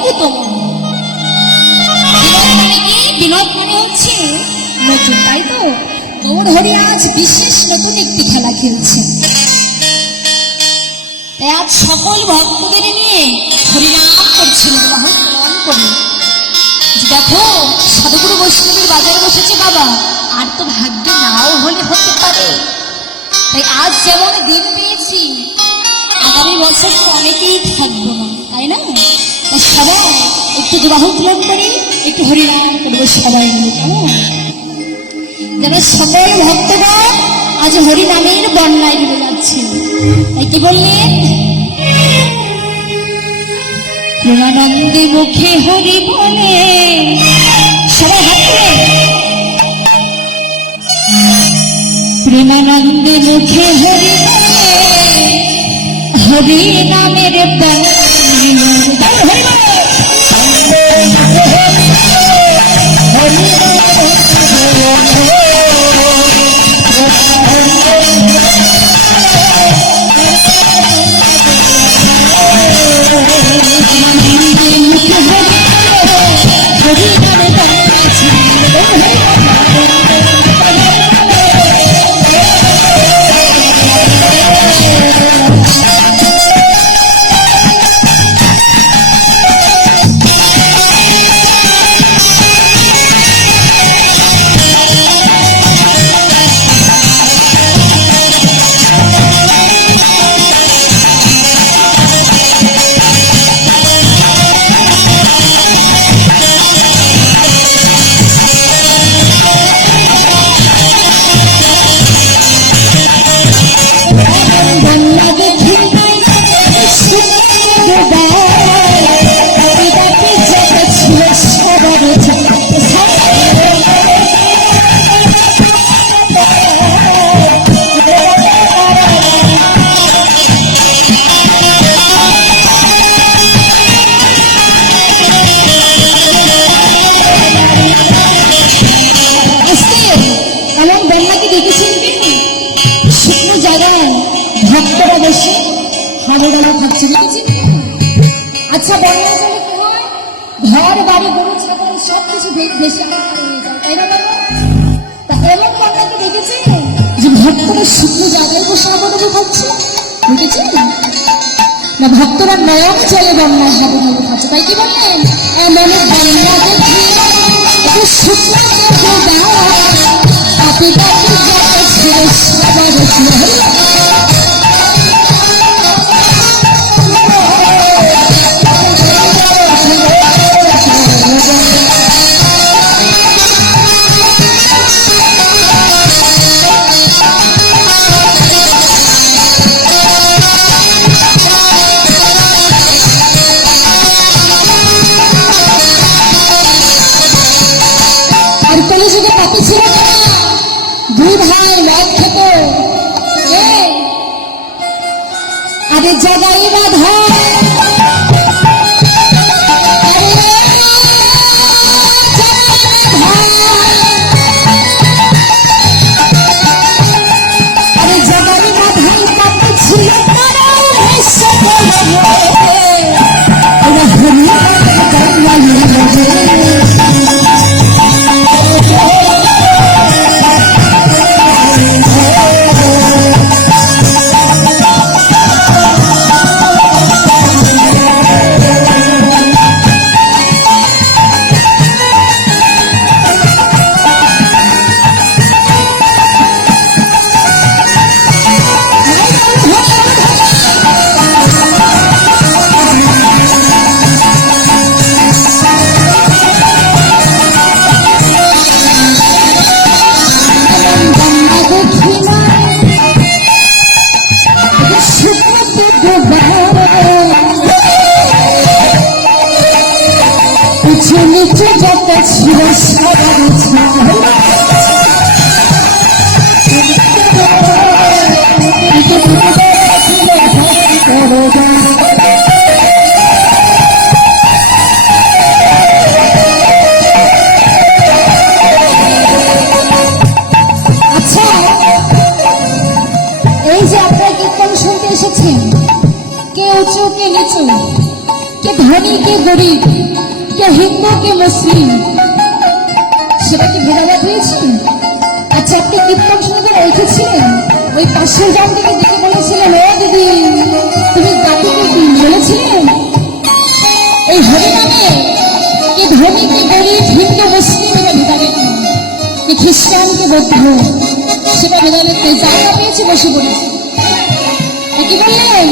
নবতম। বিনোদ মানে হচ্ছে নতুন, তাই তো? গৌর হরি আজ বিশেষ নতুন একটি খেলা খেলছে। তাই আজ সকল ভক্তদের নিয়ে হরিনাম করছিল গ্রহণ করে। দেখো সাধুগুরু বৈষ্ণবীর বাজারে বসেছে বাবা, আর তো ভাগ্যে নাও হলে হতে পারে। তাই আজ যেমন দিন পেয়েছি, আগামী বছর তো অনেকেই থাকবো না, তাই না? তাই সবাই একটু গ্রহণ করে একটু হরিনাম করবো সবাই মিলে, কেমন? যেন সকল ভক্তগণ আজ হরিনামের বন্যায় ডুবে যাচ্ছে। তাই কি বললেন? প্রেমানন্দে মুখে হরি বলে, সবাই হাত তুলে। প্রেমানন্দে মুখে হরি বলে, হরি নামের ভক্তরা বসে হাবুডাবু খাচ্ছে, দেখেছি? আচ্ছা, বন্যার জন্য কি হয়? ঘর বাড়ি গরু ছাগল সবকিছু বেশি হয়ে যায়, তাই না? তা এমন বন্যাকে দেখেছি যে ভক্তরা শুকনো জায়গায় বসে হাবুডাবু খাচ্ছে, দেখেছি না? ভক্তরা নয়ন চলে বন্যায় হাবুডাবু খাচ্ছে। তাই কি বললেন? এমন বন্যা দেখি শুকনো দুই ভাই মদ খেত, আরে জাগাই বাধা নিচে যত ছিল আচ্ছা, এই যে আপনারা কীর্তন শুনতে এসেছেন, কে উঁচু কে নিচু, কে ধনী কে গরিব, কে হিন্দু, কে মুসলিম, সেটা কি ভেদাভেদ হয়েছে? আচ্ছা, আপনি কীর্তন শুনে রেখেছিলেন, ওই পাশের গ্রাম থেকে দেখে বলেছিলেন, ও দিদি তুমি জাতিকে কি বলেছিলেন? এই হরিনামে কি ধনী, কি গরিব, হিন্দু মুসলিম, এটা ভেদাভেদ নয়, কি খ্রিস্টান, কি বৌদ্ধ, সেটা ভেদাভেদ নেই। জায়গা পেয়েছে বসে পড়েছে। কি বললেন?